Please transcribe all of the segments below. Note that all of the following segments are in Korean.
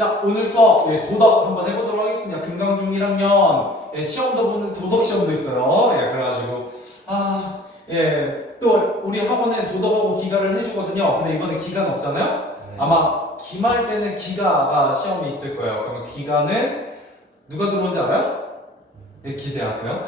자, 오늘 수업 도덕 한번 해보도록 하겠습니다. 금강중 1학년 시험도 보는 도덕 시험도 있어요. 그래가지고 또 우리 학원에 도덕하고 기가를 해주거든요. 근데 이번에 기가는 없잖아요. 네. 아마 기말 때는 기가가 시험이 있을 거예요. 그러면 기가는 누가 들어온지 알아요? 네, 기대하세요.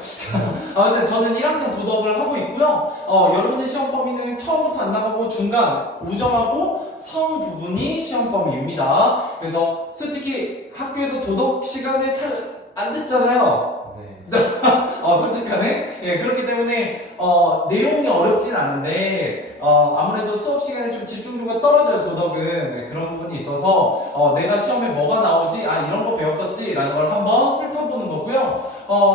근데 저는 1학년 도덕을 하고 있고요. 여러분들 시험 범위는 처음부터 안 나가고 중간, 우정하고 성 부분이 시험 범위입니다. 그래서 솔직히 학교에서 도덕 시간을 잘 안 듣잖아요. 네. 솔직하네. 그렇기 때문에 내용이 어렵진 않은데 아무래도 수업 시간에 좀 집중도가 떨어져요. 도덕은 그런 부분이 있어서 내가 시험에 뭐가 나오지, 이런 거 배웠었지 라는 걸 한번 훑어보는 거고요.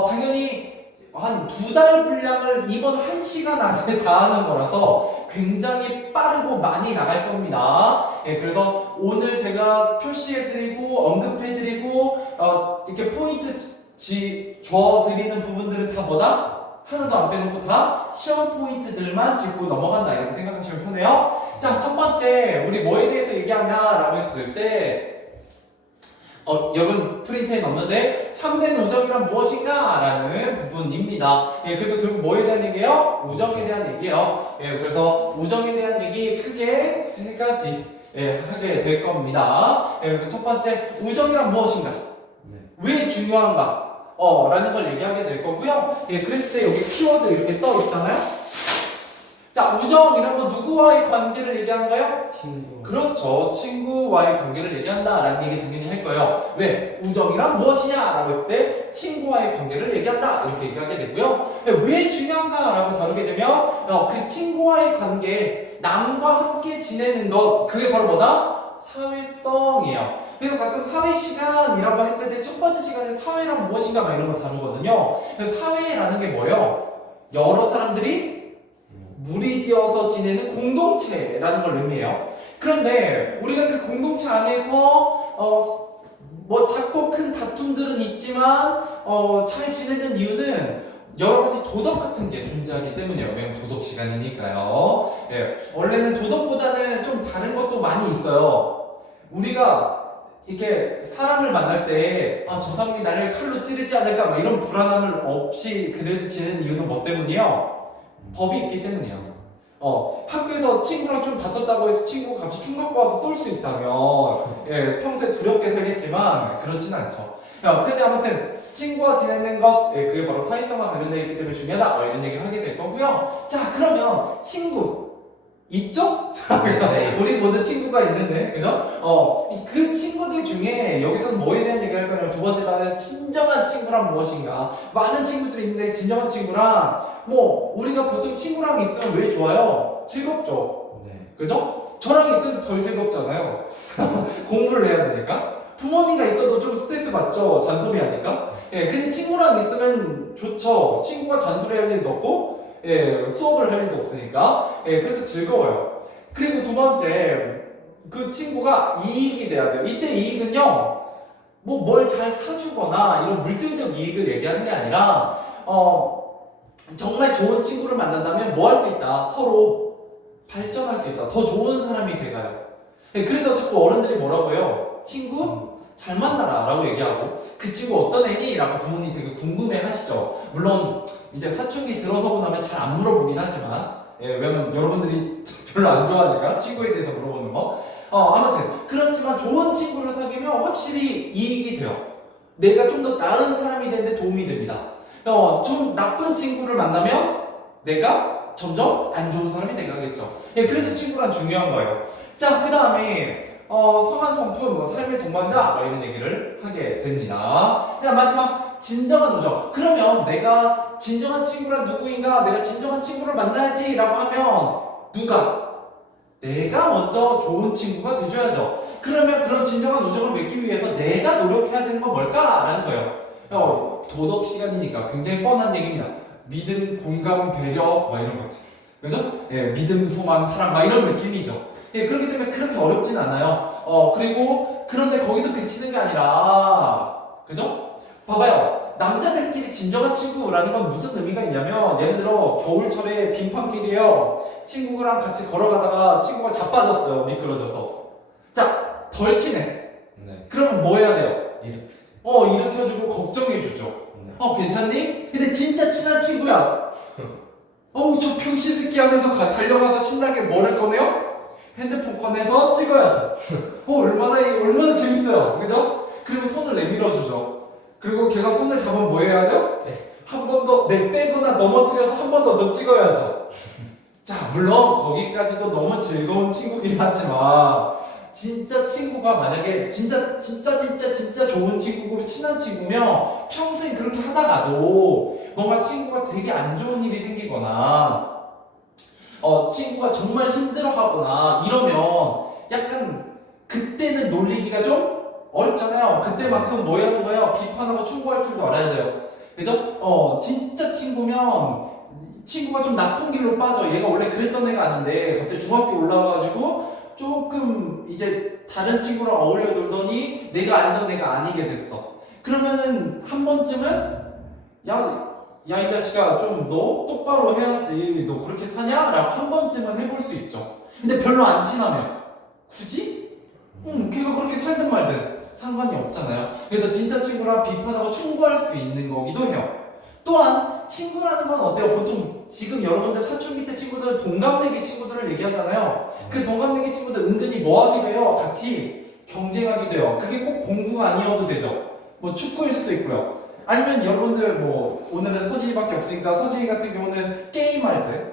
당연히 한 2달 분량을 이번 1시간 안에 다 하는 거라서 굉장히 빠르고 많이 나갈 겁니다. 그래서 오늘 제가 표시해드리고 언급해드리고 이렇게 포인트 줘드리는 부분들은 다 뭐다? 하나도 안 빼놓고 다 시험 포인트들만 짚고 넘어간다 이렇게 생각하시면 편해요. 자, 첫 번째 우리 뭐에 대해서 얘기하냐라고 했을 때 여러분 프린트에 넣는데 참된 우정이란 무엇인가? 라는 부분입니다. 그래서 결국 뭐에 대한 얘기예요? 우정에 대한 얘기예요. 그래서 우정에 대한 얘기 크게 3가지 하게 될 겁니다. 그래서 첫 번째, 우정이란 무엇인가? 네. 왜 중요한가? 라는 걸 얘기하게 될 거고요. 그랬을 때 여기 키워드 이렇게 떠 있잖아요. 자, 우정이란 거 누구와의 관계를 얘기하는가요? 친구. 그렇죠. 친구와의 관계를 얘기한다 라는 얘기 당연히 할 거예요. 왜? 우정이란 무엇이냐? 라고 했을 때 친구와의 관계를 얘기한다 이렇게 얘기하게 되고요. 왜 중요한가? 라고 다루게 되면 그 친구와의 관계, 남과 함께 지내는 것, 그게 바로 뭐다? 사회성이에요. 그래서 가끔 사회 시간이라고 했을 때 첫 번째 시간에 사회란 무엇인가 막 이런 거 다루거든요. 그래서 사회라는 게 뭐예요? 여러 사람들이 무리지어서 지내는 공동체라는 걸 의미해요. 그런데 우리가 그 공동체 안에서 뭐 작고 큰 다툼들은 있지만 잘 지내는 이유는 여러 가지 도덕 같은 게 존재하기 때문이에요. 왜냐면 도덕 시간이니까요. 원래는 도덕보다는 좀 다른 것도 많이 있어요. 우리가 이렇게 사람을 만날 때 저 사람이 나를 칼로 찌르지 않을까 막 이런 불안함을 없이 그래도 지내는 이유는 뭐 때문이에요? 법이 있기 때문이에요. 학교에서 친구랑 좀 다퉜다고 해서 친구가 갑자기 총 갖고 와서 쏠 수 있다면 평소에 두렵게 살겠지만 그렇진 않죠. 근데 아무튼 친구와 지내는 것, 그게 바로 사회성과 관련되어 있기 때문에 중요하다 이런 얘기를 하게 될 거고요. 자, 그러면 친구 있죠? 네. 우리 모두 친구가 있는데, 그죠? 그 친구들 중에 여기서는 뭐에 대한 얘기를 할 거냐면 두 번째 반은 진정한 친구란 무엇인가? 많은 친구들이 있는데 진정한 친구란 우리가 보통 친구랑 있으면 왜 좋아요? 즐겁죠? 네. 그죠? 저랑 있으면 덜 즐겁잖아요. 공부를 해야 되니까. 부모님과 있어도 좀 스트레스 받죠? 잔소리 하니까. 근데 친구랑 있으면 좋죠. 친구가 잔소리 할 일도 없고, 수업을 할 일도 없으니까. 그래서 즐거워요. 그리고 두 번째, 그 친구가 이익이 돼야 돼요. 이때 이익은요, 뭘 잘 사주거나 이런 물질적 이익을 얘기하는 게 아니라, 정말 좋은 친구를 만난다면 뭐 할 수 있다? 서로 발전할 수 있어. 더 좋은 사람이 돼가요. 그래서 자꾸 어른들이 뭐라고 해요? 친구 잘 만나라 라고 얘기하고 그 친구 어떤 애니? 라고 부모님이 되게 궁금해 하시죠. 물론 이제 사춘기 들어서고 나면 잘 안 물어보긴 하지만 왜냐면 여러분들이 별로 안 좋아하니까 친구에 대해서 물어보는 거. 아무튼 그렇지만 좋은 친구를 사귀면 확실히 이익이 돼요. 내가 좀 더 나은 사람이 되는데 도움이 됩니다. 좀 나쁜 친구를 만나면 내가 점점 안 좋은 사람이 돼가겠죠. 그래서 친구란 중요한 거예요. 자, 그 다음에 성한 성품, 삶의 동반자 이런 얘기를 하게 됩니다. 자, 마지막 진정한 우정. 그러면 내가 진정한 친구란 누구인가? 내가 진정한 친구를 만나야지 라고 하면 누가? 내가 먼저 좋은 친구가 돼줘야죠. 그러면 그런 진정한 우정을 맺기 위해서 내가 노력해야 되는 건 뭘까라는 거예요. 도덕 시간이니까 굉장히 뻔한 얘기입니다. 믿음, 공감, 배려 이런 것들. 그죠? 믿음, 소망, 사랑 이런 느낌이죠. 그렇기 때문에 그렇게 어렵진 않아요. 그리고 그런데 거기서 그치는 게 아니라, 그죠? 봐봐요. 남자들끼리 진정한 친구라는 건 무슨 의미가 있냐면, 예를 들어 겨울철에 빙판길이에요. 친구랑 같이 걸어가다가 친구가 자빠졌어요. 미끄러져서. 자, 덜 친해. 네. 그러면 걱정해주죠. 괜찮니? 근데 진짜 친한 친구야. 저 병신 새끼 하면서 달려가서 신나게 뭐를 꺼내요? 핸드폰 꺼내서 찍어야죠. 얼마나 재밌어요. 그죠? 그리고 손을 내밀어주죠. 그리고 걔가 손을 잡으면 뭐 해야 돼요? 한 번 더 빼거나 넘어뜨려서 한 번 더 찍어야죠. 자, 물론 거기까지도 너무 즐거운 친구긴 하지만 진짜 친구가 만약에 진짜 좋은 친구고 친한 친구면 평소에 그렇게 하다가도 뭔가 친구가 되게 안 좋은 일이 생기거나 친구가 정말 힘들어하거나 이러면 약간 그때는 놀리기가 좀 어렵잖아요. 그때만큼 뭐 해야 하는 거예요? 비판하고 충고할 줄도 알아야 돼요. 그죠? 진짜 친구가 좀 나쁜 길로 빠져. 얘가 원래 그랬던 애가 아닌데 갑자기 중학교 올라와가지고 조금 이제 다른 친구랑 어울려 놀더니 내가 알던 애가 아니게 됐어. 그러면은 한 번쯤은 야 이 자식아 좀 너 똑바로 해야지. 너 그렇게 사냐? 라고 한 번쯤은 해볼 수 있죠. 근데 별로 안 친하면 굳이? 걔가 그렇게 살든 말든 상관이 없잖아요. 그래서 진짜 친구랑 비판하고 충고할 수 있는 거기도 해요. 또한 친구라는 건 어때요? 보통 지금 여러분들 사춘기 때 친구들은 동갑내기 친구들을 얘기하잖아요. 그 동갑내기 친구들 은근히 뭐 하기도 해요? 같이 경쟁하기도 해요. 그게 꼭 공부가 아니어도 되죠. 뭐 축구일 수도 있고요. 아니면 여러분들 뭐 오늘은 서진이밖에 없으니까 서진이 같은 경우는 게임할 때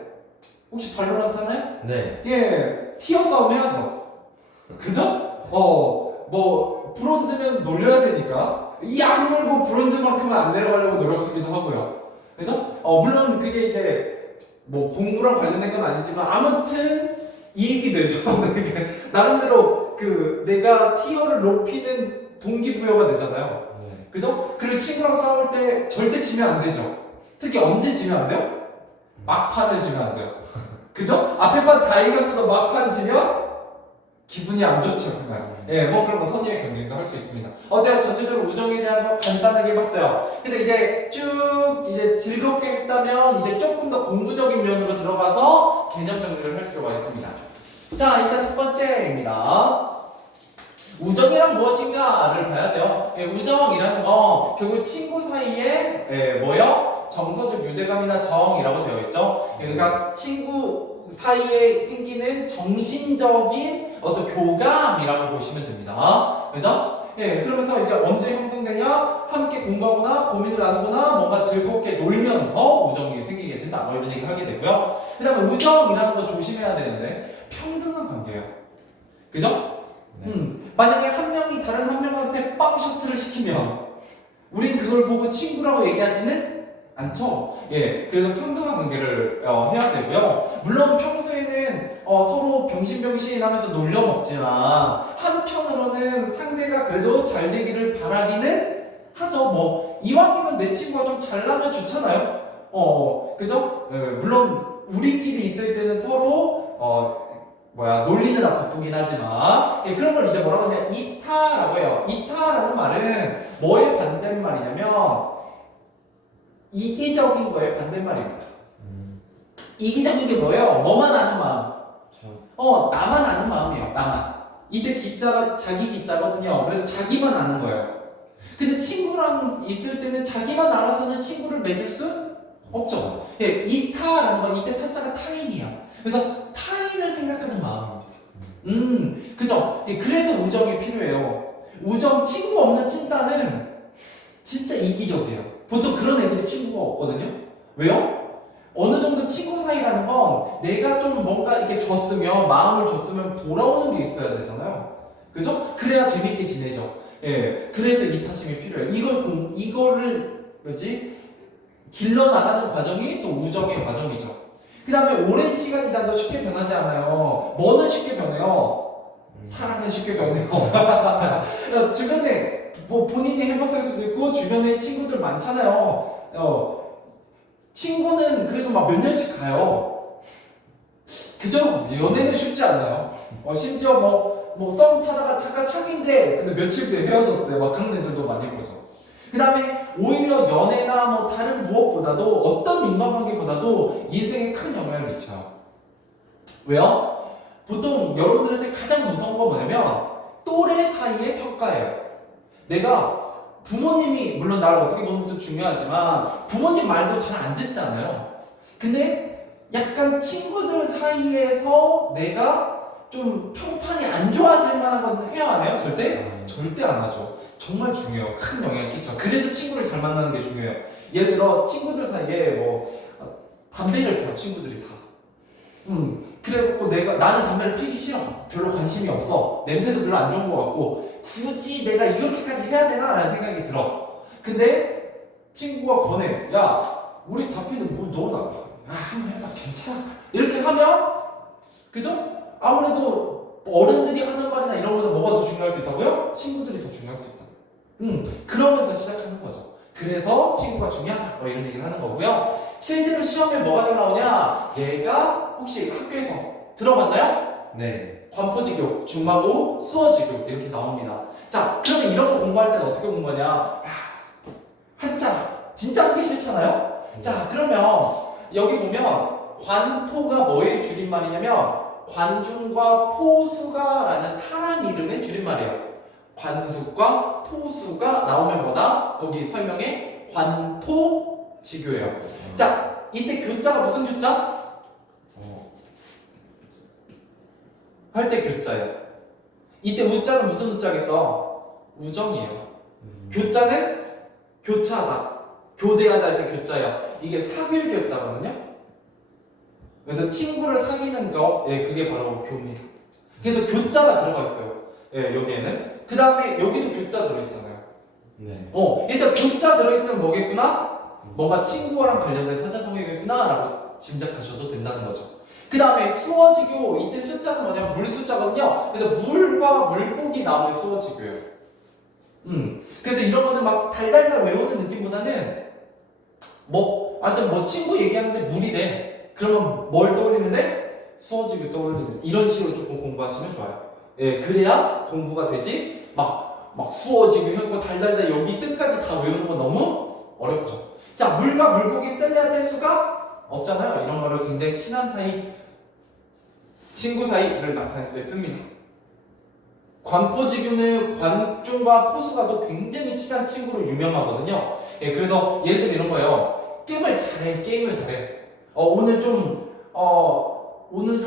혹시 발로란트 하나요? 네. 티어 싸움 해야죠. 그죠? 뭐 브론즈면 놀려야 되니까 이 악물고 브론즈만큼은 안 내려가려고 노력하기도 하고요. 그죠? 물론 그게 이제 뭐 공부랑 관련된 건 아니지만 아무튼 이익이 되죠. 나름대로 내가 티어를 높이는 동기부여가 되잖아요. 그죠? 그리고 친구랑 싸울 때 절대 지면 안 되죠. 특히 언제 지면 안 돼요? 막판을 지면 안 돼요. 그죠? 앞에 판 다 이겼어도 막판 지면 기분이 안 좋죠. 뭐 그런 거 선의의 경쟁도 할 수 있습니다. 내가 전체적으로 우정에 대한 거 간단하게 해봤어요. 근데 이제 쭉 즐겁게 했다면 이제 조금 더 공부적인 면으로 들어가서 개념 정리를 할 필요가 있습니다. 자, 일단 첫 번째입니다. 우정이란 무엇인가를 봐야 돼요. 우정이라는 건 결국 친구 사이에 뭐요? 정서적 유대감이나 정이라고 되어 있죠. 그러니까 친구 사이에 생기는 정신적인 어떤 교감이라고 보시면 됩니다. 그죠? 그러면서 이제 언제 형성되냐? 함께 공부하거나 고민을 나누거나 뭔가 즐겁게 놀면서 우정이 생기게 된다. 뭐 이런 얘기를 하게 되고요. 그 다음에 우정이라는 거 조심해야 되는데 평등한 관계예요. 그죠? 만약에 한 명이 다른 한 명한테 빵 셔틀을 시키면 우린 그걸 보고 친구라고 얘기하지는 않죠. 그래서 평등한 관계를 해야 되고요. 물론 평소에는 서로 병신병신 하면서 놀려 먹지만 한편으로는 상대가 그래도 잘 되기를 바라기는 하죠. 뭐 이왕이면 내 친구가 좀 잘나면 좋잖아요. 그죠? 물론 우리끼리 있을 때는 서로 놀리느라 바쁘긴 하지만 그런 걸 이제 뭐라고 하냐 이타라고 해요. 이타라는 말은 뭐의 반대말이냐면 이기적인 거의 반대말입니다. 이기적인 게 뭐예요? 뭐만 아는 마음. 나만 아는 마음이에요. 나만. 이때 기자가 자기 기자거든요. 그래서 자기만 아는 거예요. 근데 친구랑 있을 때는 자기만 알아서는 친구를 맺을 수 없죠. 이타라는 건 이때 타자가 타인이야. 그래서 타인을 생각하는 마음입니다. 그죠? 그래서 우정이 필요해요. 친구 없는 찐따는 진짜 이기적이에요. 보통 그런 애들이 친구가 없거든요. 왜요? 어느 정도 친구 사이라는 건 내가 좀 뭔가 이렇게 줬으면, 마음을 줬으면 돌아오는 게 있어야 되잖아요. 그죠? 그래야 재밌게 지내죠. 그래서 이타심이 필요해요. 이거를 길러나가는 과정이 또 우정의 과정이죠. 그 다음에 오랜 시간이 지나도 쉽게 변하지 않아요. 뭐는 쉽게 변해요? 사람은 쉽게 변해요. 주변에 뭐 본인이 해봤을 수도 있고 주변에 친구들 많잖아요. 친구는 그래도 막 몇 년씩 가요. 그죠? 연애는 쉽지 않아요. 심지어 썸 타다가 잠깐 사귄대. 근데 며칠 뒤에 헤어졌대. 막 그런 애들도 많이 보죠. 그 다음에 오히려 연애나 뭐 다른 무엇보다도 어떤 인간관계보다도 인생에 큰 영향을 미쳐요. 왜요? 보통 여러분들한테 가장 무서운 건 뭐냐면 또래 사이의 평가예요. 내가 부모님이 물론 나를 어떻게 보는 것도 중요하지만 부모님 말도 잘 안 듣잖아요. 근데 약간 친구들 사이에서 내가 좀 평판이 안 좋아질 만한 건 해야 하나요? 절대 안 하죠. 정말 중요해요. 큰 영향을 끼쳐. 그래서 친구를 잘 만나는 게 중요해요. 예를 들어 친구들 사이에 뭐 담배를 피워 친구들이 다. 그래갖고 나는 담배를 피기 싫어. 별로 관심이 없어. 냄새도 별로 안 좋은 것 같고 굳이 내가 이렇게까지 해야 되나? 라는 생각이 들어. 근데 친구가 권해. 야, 우리 다 피는 뭐 너나 한번 해봐. 괜찮아. 이렇게 하면 그죠? 아무래도 어른들이 하는 말이나 이런 거는 뭐가 더 중요할 수 있다고요? 친구들이 더 중요할 수 있다. 그러면서 시작하는 거죠. 그래서 친구가 중요하다. 뭐 이런 얘기를 하는 거고요. 실제로 시험에 뭐가 잘 나오냐? 얘가 혹시 학교에서 들어봤나요? 네. 관포지교, 중마고, 수어지교 이렇게 나옵니다. 자, 그러면 이런 거 공부할 때는 어떻게 공부하냐? 한자 진짜 하기 싫잖아요? 자, 그러면 여기 보면 관포가 뭐의 줄임말이냐면 관중과 포수가 라는 사람 이름의 줄임말이에요. 관수과 포수가 나오면 뭐다? 거기 설명에 관포지교예요. 자, 이때 교자가 무슨 교자? 할 때 교자예요. 이때 우자는 무슨 우자겠어? 우정이에요. 교자는 교차하다, 교대하다 할 때 교자예요. 이게 사귈 교자거든요. 그래서 친구를 사귀는 거, 예, 그게 바로 교입니다. 그래서 교자가 들어가 있어요. 예, 여기에는. 그 다음에 여기도 교자 들어있잖아요. 네. 일단 교자 들어있으면 뭐겠구나? 뭔가 친구랑 관련된 사자성어겠구나 라고 짐작하셔도 된다는 거죠. 그 다음에 수어지교, 이때 숫자는 뭐냐면 물숫자거든요. 그래서 물과 물고기 나오는 수어지교예요. 그래서 이런 거는 막 달달달 외우는 느낌보다는 하여튼 뭐 친구 얘기하는데 물이래. 그러면 뭘 떠올리는데? 수어지교 떠올리는 이런 식으로 조금 공부하시면 좋아요. 예, 그래야 공부가 되지. 막 수어지교 하고 달달달 여기 뜻까지 다 외우는 건 너무 어렵죠. 자, 물과 물고기 뗄래야 뗄 수가 없잖아요. 이런 거를 굉장히 친한 사이, 친구 사이를 나타낼 때 씁니다. 관포지교는 관중과 포수가도 굉장히 친한 친구로 유명하거든요. 예, 그래서 예를 들어 이런 거예요. 게임을 잘해. 오늘 좀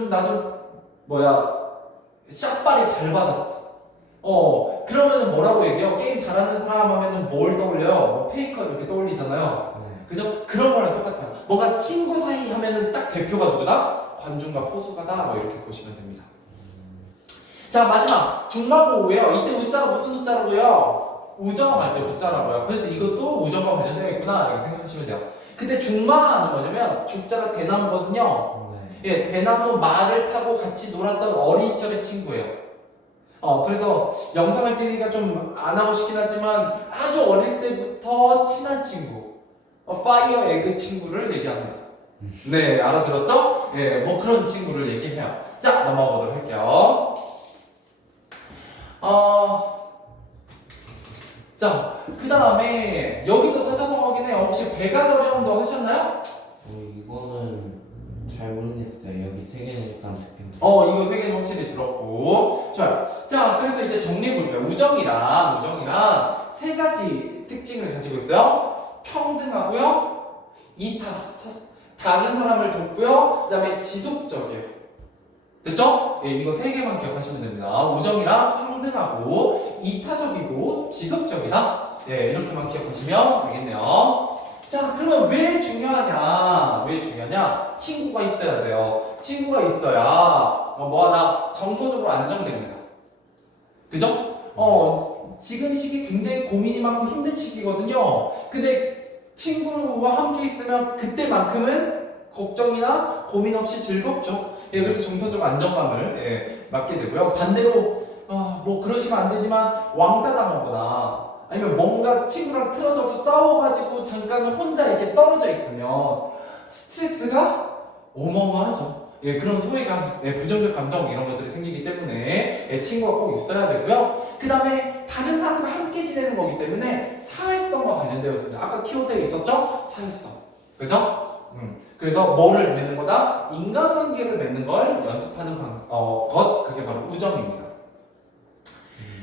나 좀 샷발이 잘 받았어. 그러면은 뭐라고 얘기해요? 게임 잘하는 사람 하면은 뭘 떠올려요? 뭐 페이커 이렇게 떠올리잖아요. 네. 그죠? 그런 거랑 똑같아요. 뭔가 친구 사이 하면은 딱 대표가 누구다? 관중과 포수가다. 뭐 이렇게 보시면 됩니다. 자, 마지막 중마고우예요. 이때 우자가 무슨 우자라고요? 우정할 때 우자라고요. 그래서 이것도 우정과 관련되어 있구나 이렇게 생각하시면 돼요. 근데 중마는 뭐냐면 죽자가 대나무거든요. 예, 대나무 말을 타고 같이 놀았던 어린 시절의 친구예요. 그래서 영상을 찍으니까 좀 안 하고 싶긴 하지만 아주 어릴 때부터 친한 친구, 파이어 에그 친구를 얘기합니다. 네, 알아들었죠? 예, 뭐 그런 친구를 얘기해요. 자, 넘어가 보도록 할게요. 자, 그 다음에 여기도 사자성어긴 해요. 혹시 배가저령도 하셨나요? 이거는 잘 모르겠어요. 여기 세 개는 일단 듣긴 이거 세 개는 확실히 들었고. 좋아요. 자, 그래서 이제 정리해볼게요. 우정이랑 세 가지 특징을 가지고 있어요. 평등하고요, 이타, 다른 사람을 돕고요, 그 다음에 지속적이에요. 됐죠? 예, 이거 세 개만 기억하시면 됩니다. 우정이랑 평등하고 이타적이고 지속적이다. 예, 이렇게만 기억하시면 되겠네요. 자, 그러면 왜 중요하냐? 친구가 있어야 돼요. 친구가 있어야 하나 정서적으로 안정됩니다. 그죠? 지금 시기 굉장히 고민이 많고 힘든 시기거든요. 근데 친구와 함께 있으면 그때만큼은 걱정이나 고민 없이 즐겁죠. 예, 그래서 정서적 안정감을 맡게 되고요. 반대로 뭐 그러시면 안 되지만 왕따 당하거나 아니면 뭔가 친구랑 틀어져서 싸워가지고 잠깐은 혼자 이렇게 떨어져 있으면 스트레스가 어마어마하죠. 예, 그런 소외감, 부정적 감정 이런 것들이 생기기 때문에 친구가 꼭 있어야 되고요. 그 다음에 다른 사람과 함께 지내는 거기 때문에 사회성과 관련되어 있습니다. 아까 키워드에 있었죠? 사회성. 그죠? 그래서 뭐를 맺는 거다? 인간관계를 맺는 걸 연습하는 그게 바로 우정입니다.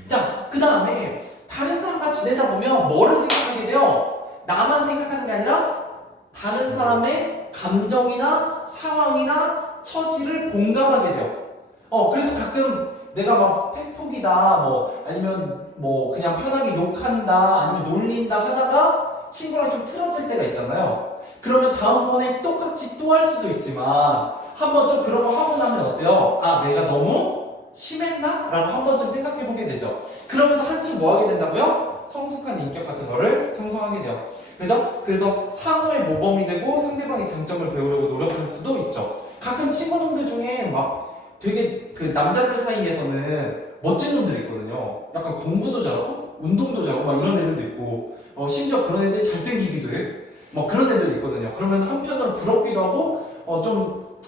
자, 그 다음에 다른 사람과 지내다 보면 뭐를 생각하게 돼요? 나만 생각하는 게 아니라 다른 사람의 감정이나 상황이나 처지를 공감하게 돼요. 그래서 가끔 내가 막 팩폭이다, 뭐, 아니면 뭐, 그냥 편하게 욕한다, 아니면 놀린다 하다가 친구랑 좀 틀어질 때가 있잖아요. 그러면 다음번에 똑같이 또 할 수도 있지만, 한번 좀 그런 거 하고 나면 어때요? 아, 내가 너무 심했나? 라고 한 번쯤 생각해 보게 되죠. 그러면서 한층 뭐 하게 된다고요? 성숙한 인격 같은 거를 형성하게 돼요. 그죠? 그래서 상호의 모범이 되고 상대방의 장점을 배우려고 노력할 수도 있죠. 가끔 친구놈들 중에 막 되게 그 남자들 사이에서는 멋진 놈들이 있거든요. 약간 공부도 잘하고 운동도 잘하고 막 이런 애들도 있고 심지어 그런 애들이 잘생기기도 해. 뭐 그런 애들이 있거든요. 그러면 한편으로 부럽기도 하고 좀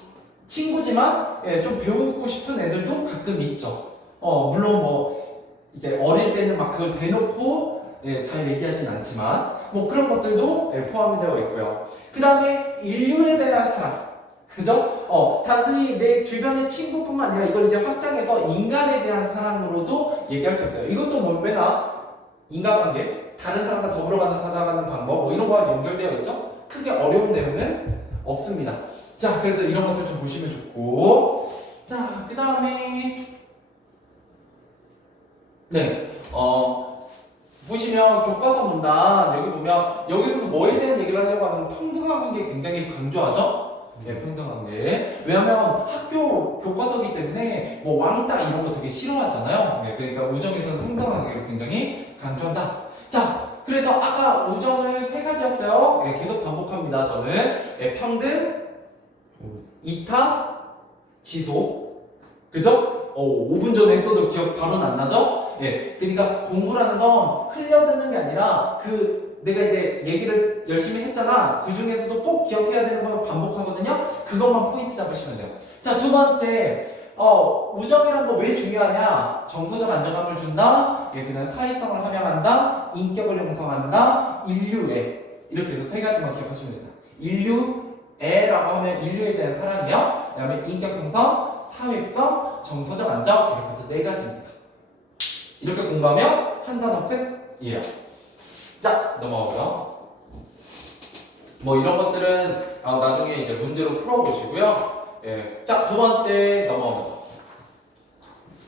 친구지만 좀 배우고 싶은 애들도 가끔 있죠. 물론 뭐 이제 어릴 때는 막 그걸 대놓고 잘 얘기하진 않지만 뭐 그런 것들도 포함이 되어 있고요. 그 다음에 인류에 대한 사랑. 그죠? 단순히 내 주변의 친구뿐만 아니라 이걸 이제 확장해서 인간에 대한 사랑으로도 얘기할 수 있어요. 이것도 뭐매나 인간관계, 다른 사람과 더불어가는 살아가는 방법, 뭐 이런 거와 연결되어 있죠? 크게 어려운 내용은 없습니다. 자, 그래서 이런 것들 좀 보시면 좋고. 자, 그 다음에, 네, 보시면 교과서 문단, 여기 보면, 여기서도 뭐에 대한 얘기를 하려고 하면 평등한 관계 굉장히 강조하죠? 네, 평등관계. 왜냐면 학교 교과서이기 때문에 뭐 왕따 이런 거 되게 싫어하잖아요. 네, 그러니까 우정에서는 평등관계를 굉장히 강조한다. 자, 그래서 아까 우정을 세 가지였어요. 네, 계속 반복합니다. 저는 평등, 이타, 지속. 그죠? 5분 전에 했어도 기억 바로는 안 나죠? 예, 그러니까 공부라는 건 흘려듣는 게 아니라 내가 이제 얘기를 열심히 했잖아. 그 중에서도 꼭 기억해야 되는 걸 반복하거든요. 그것만 포인트 잡으시면 돼요. 자, 두 번째, 우정이란 거 왜 중요하냐? 정서적 안정감을 준다. 예, 그다음 사회성을 함양한다. 인격을 형성한다. 인류애. 이렇게 해서 세 가지만 기억하시면 됩니다. 인류애라고 하면 인류에 대한 사랑이요. 그다음에 인격 형성, 사회성, 정서적 안정 이렇게 해서 네 가지입니다. 이렇게 공부하면 한 단어 끝이에요. 자, 넘어가고요. 뭐 이런 것들은 나중에 이제 문제로 풀어보시고요. 예. 자, 두 번째 넘어갑니다.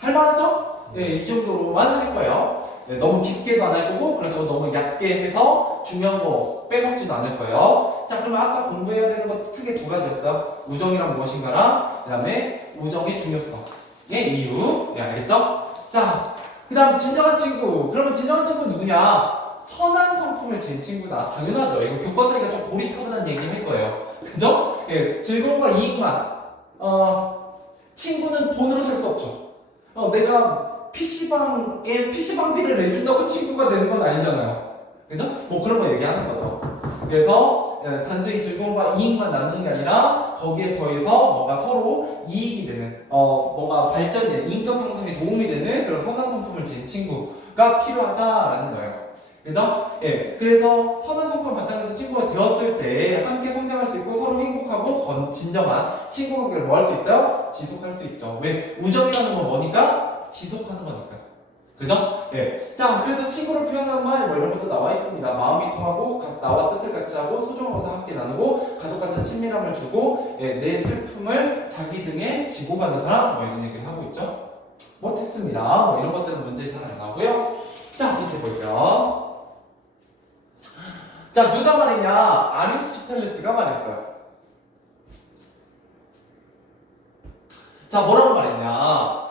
할만하죠? 예, 이 정도로만 할 거예요. 예, 너무 깊게도 안 할 거고, 그래도 너무 얕게 해서 중요한 거 빼먹지도 않을 거예요. 자, 그러면 아까 공부해야 되는 것 크게 두 가지였어요. 우정이란 무엇인가랑, 그 다음에 우정의 중요성의 이유. 예, 알겠죠? 자, 그 다음 진정한 친구. 그러면 진정한 친구는 누구냐? 선한 성품을 지닌 친구다. 당연하죠. 이거 교과서니까 좀 고리타분한 얘기 할 거예요. 그죠? 예, 즐거움과 이익만. 친구는 돈으로 살 수 없죠. 내가 PC방비를 내준다고 친구가 되는 건 아니잖아요. 그죠? 뭐 그런 거 얘기하는 거죠. 그래서 단순히 즐거움과 이익만 나누는 게 아니라 거기에 더해서 뭔가 서로 이익이 되는, 뭔가 발전이 되는, 인격 형성에 도움이 되는 그런 선한 성품을 지닌 친구가 필요하다라는 거예요. 그죠? 예. 그래서 선한 성품을 바탕으로 친구가 되었을 때 함께 성장할 수 있고 서로 행복하고 진정한 친구 관계를 뭐 할 수 있어요? 지속할 수 있죠. 왜? 우정이라는 건 뭐니까? 지속하는 거니까. 그죠? 예. 자, 그래서 친구를 표현하는 말 뭐 이런 것도 나와 있습니다. 마음이 통하고 나와 뜻을 같이 하고 소중한 것을 함께 나누고 가족 같은 친밀함을 주고 내 슬픔을 자기 등에 지고 가는 사람 뭐 이런 얘기를 하고 있죠. 못했습니다. 뭐 이런 것들은 문제 잘 안 나오고요. 자, 밑에 볼게요. 자, 누가 말했냐? 아리스토텔레스가 말했어요. 자, 뭐라고 말했냐?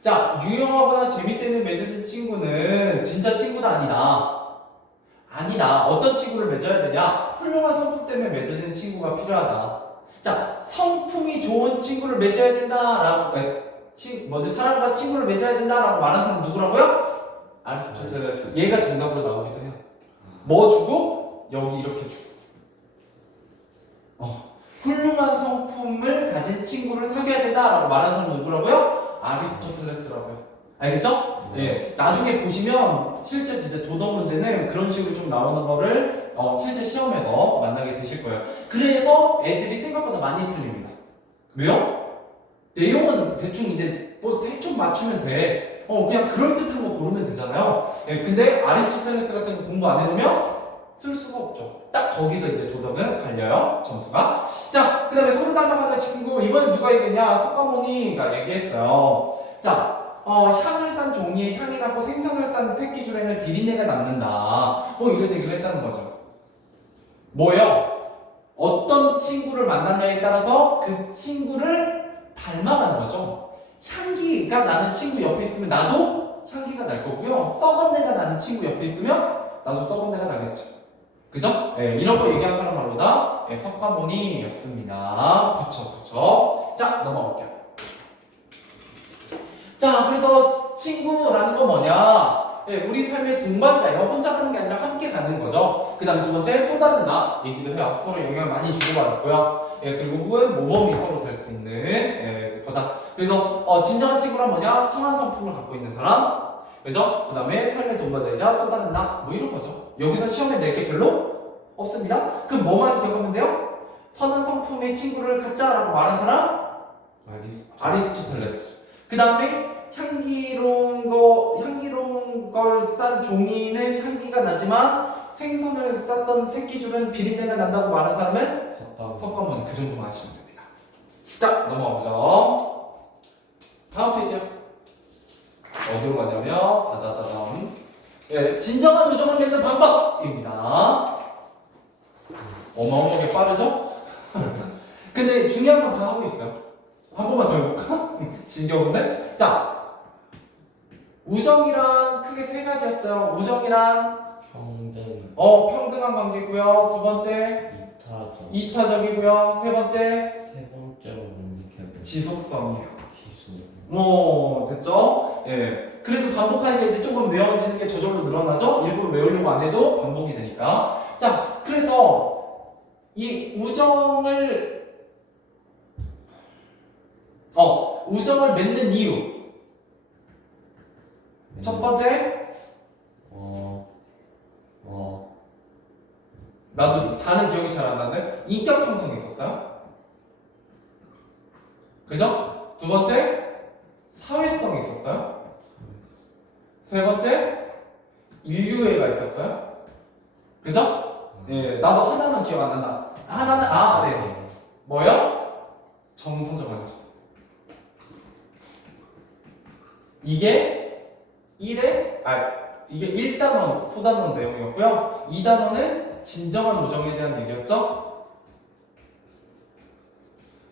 자, 유용하거나 재밌대는 맺어진 친구는 진짜 친구도 아니다. 아니다. 어떤 친구를 맺어야 되냐? 훌륭한 성품 때문에 맺어지는 친구가 필요하다. 자, 성품이 좋은 친구를 맺어야 된다라고, 사람과 친구를 맺어야 된다라고 말한 사람 누구라고요? 아리스토텔레스. 얘가 정답으로 나오기도 해요. 뭐 주고? 여기 이렇게 주고. 훌륭한 성품을 가진 친구를 사귀어야 된다라고 말하는 사람 누구라고요? 아리스토텔레스라고요. 알겠죠? 예. 나중에 보시면 실제 진짜 도덕 문제는 그런 식으로 좀 나오는 거를 실제 시험에서 만나게 되실 거예요. 그래서 애들이 생각보다 많이 틀립니다. 왜요? 내용은 대충 이제 뭐 대충 맞추면 돼. 그냥 그럴듯한 거 고르면 되잖아요. 예, 근데 아리스토텔레스 같은 거 공부 안 해놓으면 쓸 수가 없죠. 딱 거기서 이제 도덕은 갈려요, 점수가. 자, 그 다음에 서로 닮아가는 친구, 이번엔 누가 얘기했냐? 석가모니가 얘기했어요. 자, 향을 싼 종이에 향이 남고 생선을 싼 새끼줄에는 비린내가 남는다. 뭐 이런 얘기를 했다는 거죠. 뭐예요? 어떤 친구를 만나냐에 따라서 그 친구를 닮아가는 거죠. 향기가 나는 친구 옆에 있으면 나도 향기가 날 거고요. 썩은 내가 나는 친구 옆에 있으면 나도 썩은 내가 나겠죠. 그죠? 네, 이런 거 얘기한 사람 바로다. 네, 석가모니였습니다. 붙여. 자, 넘어갈게요. 자, 그래서 친구라는 건 뭐냐? 예, 우리 삶의 동반자예요. 혼자 가는 게 아니라 함께 가는 거죠. 그 다음에 두 번째, 또 다른 나 얘기도 해요. 서로 영향을 많이 주고받았고요. 예, 그리고 혹은 모범이 서로 될 수 있는 거다. 그래서 진정한 친구란 뭐냐? 상한 성품을 갖고 있는 사람. 그죠? 그 다음에 삶의 동반자이자 또 다른 나. 뭐 이런 거죠. 여기서 시험에 낼 게 별로 없습니다. 그럼 뭐만 기억하면 돼요? 선한 성품의 친구를 갖자라고 말한 사람? 아리스토텔레스. 그 다음에 향기로운 걸 싼 종이는 향기가 나지만 생선을 쌌던 새끼줄은 비린내가 난다고 말한 사람은 석가모니. 그 정도만 하시면 됩니다. 자, 넘어가보죠. 다음 페이지요. 어디로 가냐면 다다다담. 예, 진정한 우정을 맺는 방법입니다. 어마어마하게 빠르죠? 근데 중요한 건 다 하고 있어요. 한 번만 더 해볼까? 진경인데? 자, 우정이란 크게 세 가지였어요. 우정이란 평등한 관계고요. 두 번째 이타적이고요. 세 번째 지속성이에요. 됐죠? 예. 그래도 반복하니까 이제 조금 외워지는 게 저절로 늘어나죠? 일부러 외우려고 안 해도 반복이 되니까. 자, 그래서 이 우정을 맺는 이유. 첫 번째, 나도 다는 기억이 잘 안 나는데 인격 형성이 있었어요. 그죠? 두 번째, 사회성이 있었어요. 세 번째, 인류애가 있었어요. 그죠? 예, 나도 하나는 기억 안 난다. 하나는 네. 뭐요? 정서적 안정. 이게 1단원 소단원 내용이었고요. 2단원은 진정한 우정에 대한 얘기였죠.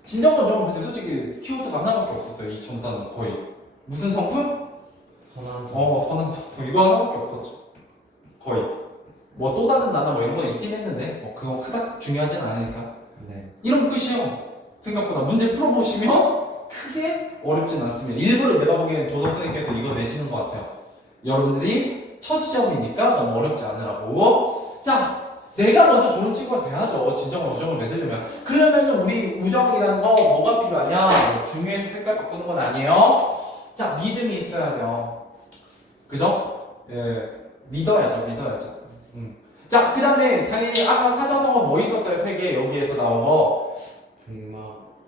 진정한 우정은 근데 솔직히 키워드가 하나밖에 없었어요. 이 전단은 거의 무슨 성품? 선한 성품. 이거 하나밖에 없었죠. 거의 뭐 또 다른 나나 뭐 이런 거 있긴 했는데 그거 그닥 중요하진 않으니까. 네. 이런 끝이요. 생각보다 문제 풀어보시면 크게 어렵진 않습니다. 일부러 내가 보기엔 도덕 선생님께서 이거 내시는 것 같아요. 여러분들이 첫 시험이니까 너무 어렵지 않으라고. 자, 내가 먼저 좋은 친구가 돼야죠. 진정한 우정을 맺으려면. 그러면은 우리 우정이라는 거 뭐가 필요하냐? 중요해서 색깔 바꾸는 건 아니에요. 자, 믿음이 있어야 돼요. 그죠? 예, 믿어야죠. 자, 그 다음에 당연히 아까 사자성어 뭐 있었어요? 세 개 여기에서 나온 거.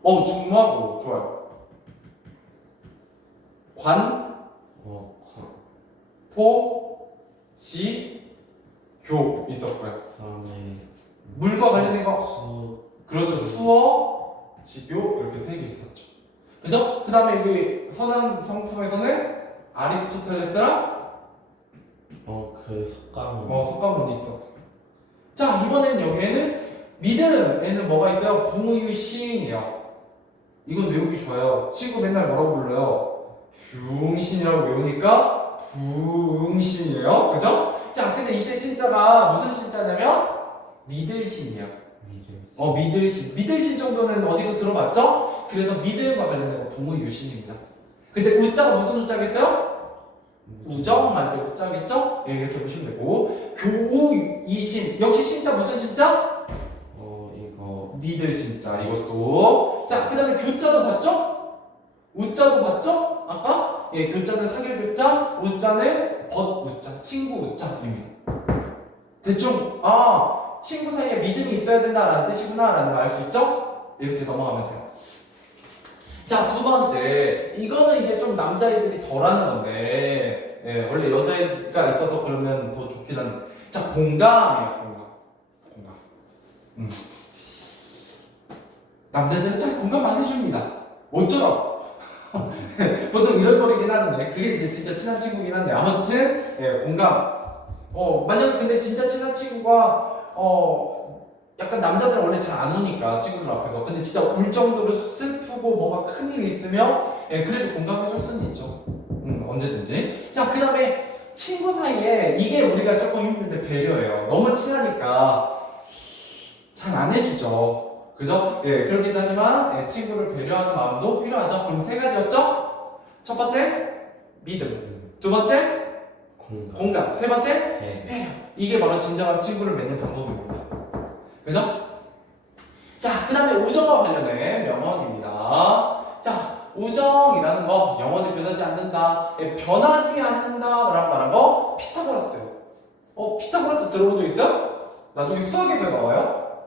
중마고 좋아요. 포, 지, 교 있었고요. 물과 관련된 거. 그렇죠. 수어, 지교 이렇게 세 개 있었죠. 그죠? 그 다음에 여기 선한 성품에서는 아리스토텔레스랑 석가모니 있었어요. 자, 이번엔 여기에는 믿음에는 뭐가 있어요? 부무유신이에요. 이건 외우기 좋아요. 친구 맨날 뭐라고 불러요? 붕신이라고 외우니까 붕신이에요. 그죠? 자, 근데 이때 신자가 무슨 신자냐면 믿을신이야. 믿을신. 믿을신 정도는 어디서 들어봤죠? 그래서 믿음과 관련된 거 부무유신입니다. 근데 우자가 무슨 우자겠어요? 우정할 때 우자겠죠? 예, 이렇게 보시면 되고. 교우이신. 역시 신자 무슨 신자? 믿을 신자. 이것도. 자, 그 다음에 교자도 봤죠? 우자도 봤죠? 아까? 예, 교자는 사귈 교자, 우자는 우자, 친구 우자입니다. 대충, 친구 사이에 믿음이 있어야 된다라는 뜻이구나 라는 걸 알 수 있죠? 이렇게 넘어가면 돼요. 자, 두 번째. 이거는 이제 좀 남자애들이 덜 하는 건데, 예, 원래 여자애가 있어서 그러면 더 좋긴 한데. 자, 공감이에요, 공감. 남자들은 참 공감 많이 줍니다. 어쩌라고. 보통 이럴 거리긴 하는데, 그게 이제 진짜 친한 친구긴 한데, 아무튼, 예, 공감. 만약에 근데 진짜 친한 친구가, 약간 남자들은 원래 잘 안 우니까, 친구들 앞에서. 근데 진짜 울 정도로 슬프고 뭔가 큰일이 있으면, 예, 그래도 공감해줄 수는 있죠. 언제든지. 자, 그 다음에 친구 사이에, 이게 우리가 조금 힘든데 배려예요. 너무 친하니까 잘 안 해주죠. 그죠? 예, 그렇긴 하지만, 예, 친구를 배려하는 마음도 필요하죠. 그럼 세 가지였죠? 첫 번째, 믿음. 두 번째, 공감. 세 번째, 배려. 이게 바로 진정한 친구를 맺는 방법입니다. 그죠? 자, 그 다음에 우정과 관련된 명언입니다. 자, 우정이라는 거 영원히 변하지 않는다. 예, 변하지 않는다라고 말한 거 피타고라스예요. 피타고라스 들어본 적 있어요? 나중에 수학에서 나와요.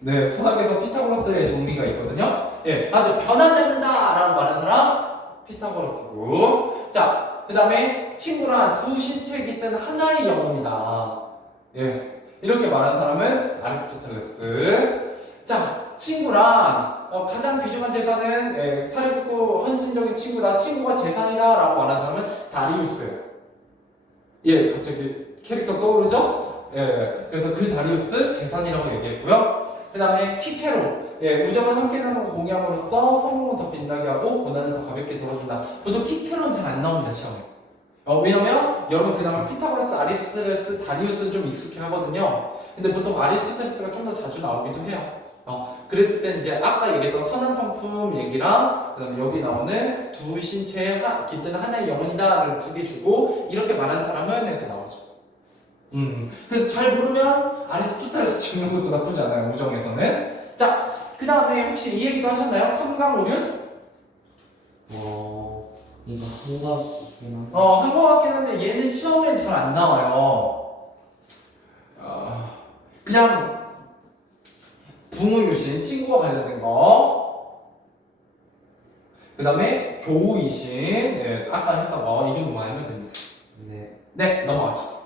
네, 수학에서 피타고라스의 정리가 있거든요. 예, 맞아. 변하지 않는다라고 말하는 사람 피타고라스고. 자, 그 다음에 친구란 두 신체에 깃든 하나의 영혼이다. 예, 이렇게 말하는 사람은 아리스토텔레스. 자, 친구란 가장 귀중한 재산은 사려듣고 헌신적인 친구다. 친구가 재산이다라고 말하는 사람은 다리우스예요. 예, 갑자기 캐릭터 떠오르죠? 예, 그래서 그 다리우스 재산이라고 얘기했고요. 그 다음에 키케로. 예, 우정을 함께 나누고 공유함으로써 성공은 더 빛나게 하고 고난은 더 가볍게 들어준다. 보통 키케로는 잘 안 나옵니다, 시험에. 왜냐면 여러분 그나마 피타고라스, 아리스토텔레스, 다리우스는 좀 익숙해 하거든요. 근데 보통 아리스토텔레스가 좀 더 자주 나오기도 해요. 그랬을 때는 이제 아까 얘기했던 선한 성품 얘기랑 그다음에 여기 나오는 두 신체에 깃든 하나의 영혼이다를 두 개 주고 이렇게 말하는 사람은 에서 나오죠. 그래서 잘 모르면 아리스토텔레스 적는 것도 나쁘지 않아요, 우정에서는. 자, 그 다음에 혹시 이 얘기도 하셨나요? 삼강오륜? 이거 한것 같긴 한데. 한 것 같긴 한데 얘는 시험엔 잘 안 나와요. 그냥 부모유신, 친구와 관련된 거. 그 다음에 교우이신, 네, 아까 했던 거, 이 정도만 하면 됩니다. 네, 넘어가죠.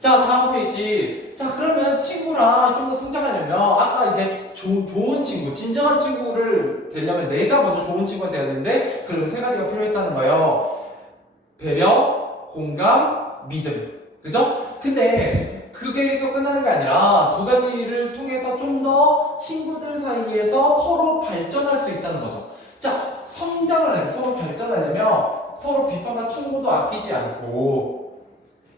자, 다음 페이지. 자, 그러면 친구랑 좀 더 성장하려면 아까 이제 좋은 친구, 진정한 친구를 되려면 내가 먼저 좋은 친구가 돼야 되는데 그럼 세 가지가 필요했다는 거예요. 배려, 공감, 믿음. 그죠? 근데 그게에서 끝나는 게 아니라 두 가지를 통해서 좀 더 친구들 사이에서 서로 발전할 수 있다는 거죠. 자, 성장을 하려면, 서로 발전하려면 서로 비판과 충고도 아끼지 않고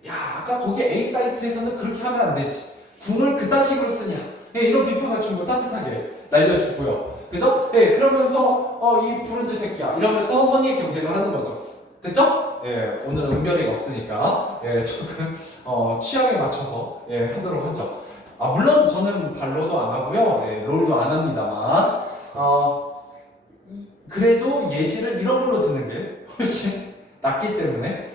야, 아까 거기 A 사이트에서는 그렇게 하면 안 되지. 궁을 그딴 식으로 쓰냐. 이런 비판과 충고 따뜻하게 날려주고요. 그죠? 그러면서 이 부른지 새끼야 이러면서 선의의 경쟁을 하는 거죠. 됐죠? 오늘은 은별이가 없으니까 조금 취향에 맞춰서 하도록 하죠. 물론 저는 발로도 안 하고요. 롤도 안 합니다만 그래도 예시를 이런 걸로 듣는 게 훨씬 낫기 때문에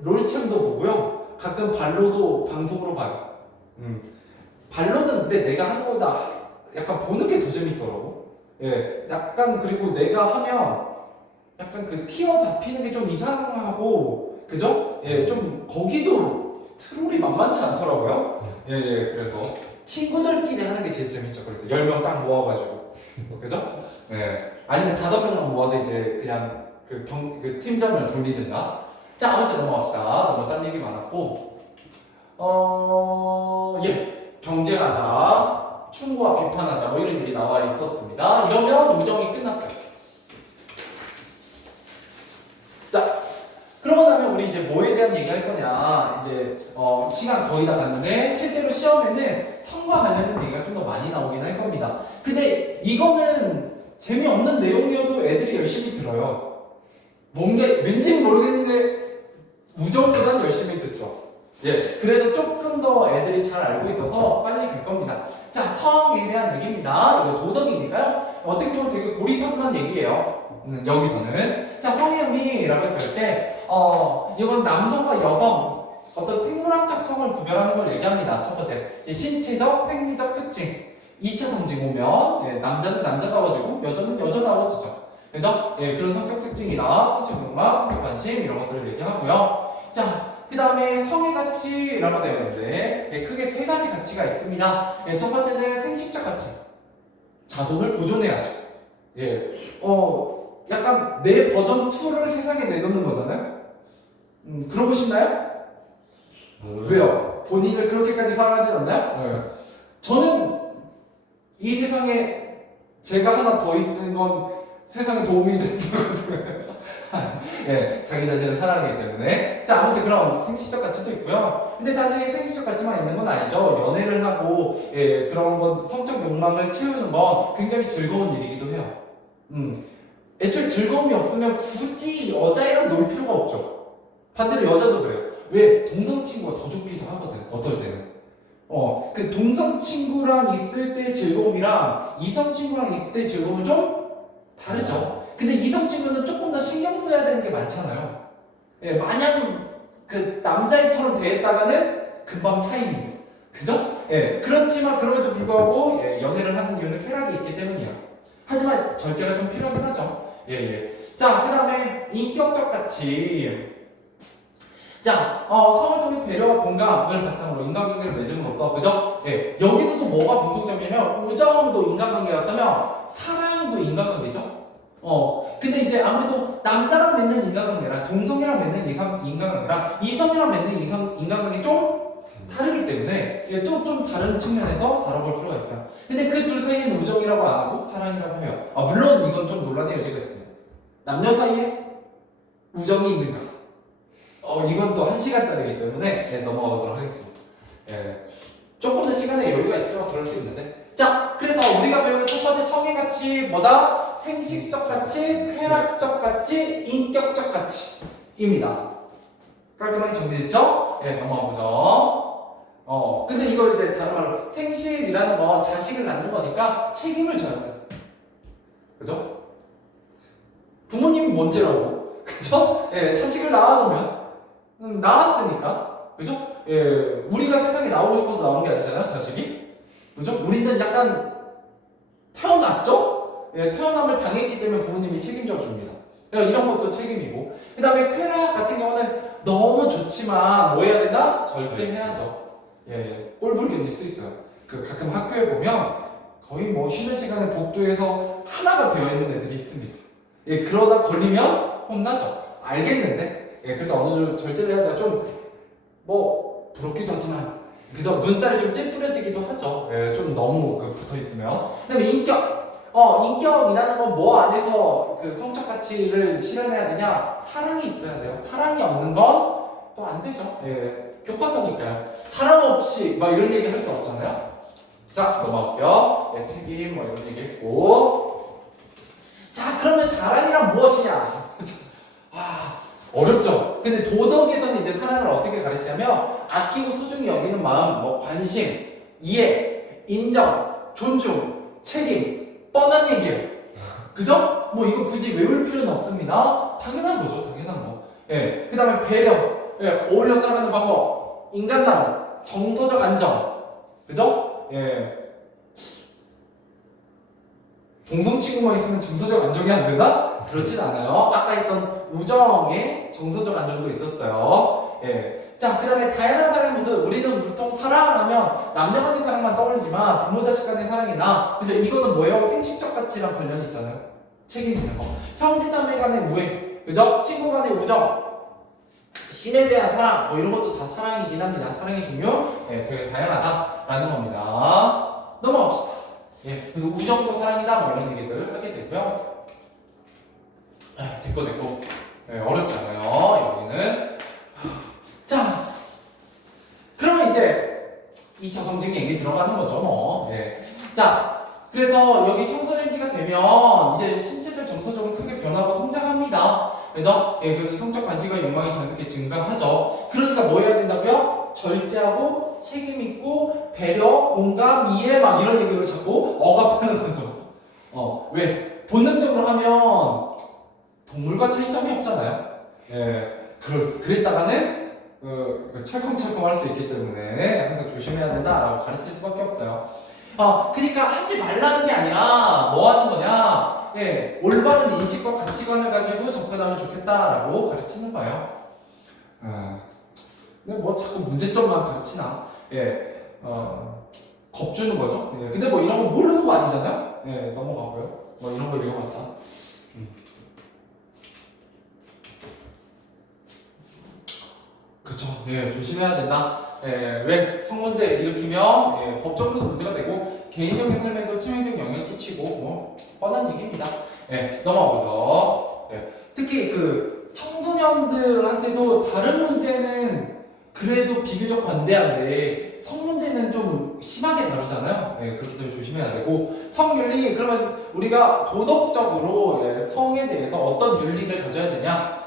롤챔도 보고요. 가끔 발로도 방송으로 봐요. 발로는 근데 내가 하는 거보다 약간 보는 게 더 재밌더라고. 약간 그리고 내가 하면 약간 그 티어 잡히는 게 좀 이상하고 그죠? 좀 거기도 트롤이 만만치 않더라고요. 그래서 친구들끼리 하는 게 제일 재밌죠. 그래서 10명 딱 모아가지고 그죠? 아니면 5명만 모아서 이제 그냥 그 팀전을 돌리든가. 자, 아무튼 넘어갑시다. 너무 딴 얘기 많았고 경쟁하자, 충고와 비판하자 뭐 이런 얘기 나와 있었습니다. 이러면 우정이 끝났어요. 자, 그러고 나면 우리 이제 뭐에 대한 얘기 할 거냐. 이제 시간 거의 다 갔는데 실제로 시험에는 성과 관련된 얘기가 좀 더 많이 나오긴 할 겁니다. 근데 이거는 재미없는 내용이어도 애들이 열심히 들어요. 뭔가 왠지 모르겠는데 우정보단 열심히 듣죠. 그래서 조금 더 애들이 잘 알고 있어서 빨리 갈 겁니다. 자, 성에 대한 얘기입니다. 이거 도덕이니까요. 어떻게 보면 되게 고리타분한 얘기예요. 여기서는. 자, 성의 의미라고 했을 때, 이건 남성과 여성, 어떤 생물학적 성을 구별하는 걸 얘기합니다. 첫 번째, 신체적, 생리적 특징. 2차 성징 오면 남자는 남자다워지고 여자는 여자다워지죠. 그죠? 그런 성격 특징이나 성적 욕망, 성적 관심 이런 것들을 얘기하고요. 자, 그 다음에 성의 가치라고 되어 있는데 크게 세 가지 가치가 있습니다. 첫 번째는 생식적 가치. 자손을 보존해야죠. 약간 내 버전 2를 세상에 내놓는 거잖아요. 그러고 싶나요? 왜요? 본인을 그렇게까지 사랑하진 않나요? 저는 이 세상에 제가 하나 더 있는 건 세상에 도움이 되는 거거든요. 자기 자신을 사랑하기 때문에. 자, 아무튼 그런 생시적 가치도 있고요. 근데 단지 생시적 가치만 있는 건 아니죠. 연애를 하고 그런 건 성적 욕망을 채우는 건 굉장히 즐거운 일이기도 해요. 애초에 즐거움이 없으면 굳이 여자애랑 놀 필요가 없죠. 반대로 여자도 그래요. 왜? 동성 친구가 더 좋기도 하거든. 어떨 때는. 그 동성 친구랑 있을 때 즐거움이랑 이성 친구랑 있을 때 즐거움은 좀 다르죠. 근데 이성 친구는 조금 더 신경 써야 되는 게 많잖아요. 마냥 그 남자애처럼 대했다가는 금방 차입니다. 그죠? 그렇지만 그럼에도 불구하고 연애를 하는 이유는 쾌락이 있기 때문이야. 하지만 절제가 좀 필요하긴 하죠. 자, 그 다음에 인격적 가치. 자, 성을 통해서 배려와 공감을 바탕으로 인간관계를 맺음으로써, 그죠? 여기서도 뭐가 공통점이냐면, 우정도 인간관계였다면, 사랑도 인간관계죠? 근데 이제 아무래도 남자랑 맺는 인간관계랑 동성이랑 맺는 인간관계랑 이성이랑 맺는 인간관계 좀 다르기 때문에, 또 좀 다른 측면에서 다뤄볼 필요가 있어요. 근데 그 둘 사이에는 우정이라고 안 하고 사랑이라고 해요. 물론 이건 좀 논란의 여지가 있습니다. 남녀 사이에 우정이 있는가? 이건 또 1시간짜리이기 때문에 넘어가 보도록 하겠습니다. 조금 더 시간에 여유가 있으면 그럴 수 있는데. 자, 그래서 우리가 배우는 첫 번째 성의 가치 뭐다? 생식적 가치, 쾌락적 가치, 인격적 가치입니다. 깔끔하게 정리됐죠? 넘어가 보죠. 근데 이걸 이제 다른 말로 생식이라는 건 자식을 낳는 거니까 책임을 져야 돼. 그죠? 부모님이 먼저라고. 그죠? 자식을 낳아놓으면 나왔으니까, 그죠? 우리가 세상에 나오고 싶어서 나온 게 아니잖아요, 자식이. 그죠? 우리는 약간 태어났죠? 태어남을 당했기 때문에 부모님이 책임져 줍니다. 이런 것도 책임이고. 그 다음에 쾌락 같은 경우는 너무 좋지만 뭐 해야 된다? 절제해야죠. 꼴불 견딜 수 있어요. 가끔 학교에 보면 거의 뭐 쉬는 시간에 복도에서 하나가 되어 있는 애들이 있습니다. 그러다 걸리면 혼나죠. 알겠는데. 그래도 어느 정도 절제를 해야 좀 뭐 부럽기도 하지만 그죠? 눈살이 좀 찌푸려지기도 하죠. 좀 너무 붙어 있으면. 그다음에 인격. 인격이라는 건 뭐 안에서 그 성적 가치를 실현해야 되냐? 사랑이 있어야 돼요. 사랑이 없는 건 또 안 되죠. 교과서니까요. 사랑 없이 막 이런 얘기 할 수 없잖아요. 자, 넘어갈게요. 책임 뭐 이런 얘기 했고. 자, 그러면 사랑이란 무엇이냐? 어렵죠. 근데 도덕에서는 이제 사랑을 어떻게 가르치냐면 아끼고 소중히 여기는 마음, 뭐 관심, 이해, 인정, 존중, 책임, 뻔한 얘기예요. 그죠? 뭐 이거 굳이 외울 필요는 없습니다. 당연한 거죠, 당연한 거. 그 다음에 배려, 어울려 살아가는 방법, 인간다움, 정서적 안정, 그죠? 동성 친구만 있으면 정서적 안정이 안 된다? 그렇진 않아요. 아까 했던 우정의 정서적 안정도 있었어요. 자, 그 다음에 다양한 사랑의 모습. 우리는 보통 사랑하면 남녀 간의 사랑만 떠올리지만 부모 자식 간의 사랑이나 그죠? 이거는 뭐예요? 생식적 가치랑 관련이 있잖아요. 책임지는 거. 형제 자매 간의 우애, 그죠? 친구 간의 우정, 신에 대한 사랑, 뭐 이런 것도 다 사랑이긴 합니다. 사랑의 종류, 되게 다양하다라는 겁니다. 넘어갑시다. 그래서 우정도 사랑이다, 뭐 이런 얘기들 하게 되고요. 됐고. 어렵잖아요, 여기는. 자, 그러면 이제 2차 성징 얘기 들어가는 거죠, 뭐. 자, 그래서 여기 청소년기가 되면 이제 신체적, 정서적으로 크게 변하고 성장합니다. 그죠? 그래서 성적 관심과 욕망이 자연스럽게 증가하죠. 그러니까 뭐 해야 된다고요? 절제하고 책임있고 배려, 공감, 이해 막 이런 얘기를 자꾸 억압하는 거죠. 왜? 본능적으로 하면 동물과 차이점이 없잖아요. 그랬다가는 철컹철컹 할 수 있기 때문에 항상 조심해야 된다라고 가르칠 수밖에 없어요. 그러니까 하지 말라는 게 아니라 뭐 하는 거냐? 예, 올바른 인식과 가치관을 가지고 접근하면 좋겠다라고 가르치는 거예요. 근데 뭐 자꾸 문제점만 가르치나? 예, 겁주는 거죠. 예, 근데 뭐 이런 거 모르는 거 아니잖아요. 예, 넘어가고요. 뭐 이런 걸 읽어봤자. 그렇죠. 예, 조심해야 된다. 예, 왜 성문제 일으키면 예, 법적으로도 문제가 되고 개인적인 삶에도 치명적 영향을 끼치고 뭐 뻔한 얘기입니다. 예, 넘어가서 특히 그 청소년들한테도 다른 문제는 그래도 비교적 관대한데 성문제는 좀 심하게 다루잖아요. 예, 그렇기 때문에 조심해야 되고 성윤리 그러면 우리가 도덕적으로 성에 대해서 어떤 윤리를 가져야 되냐?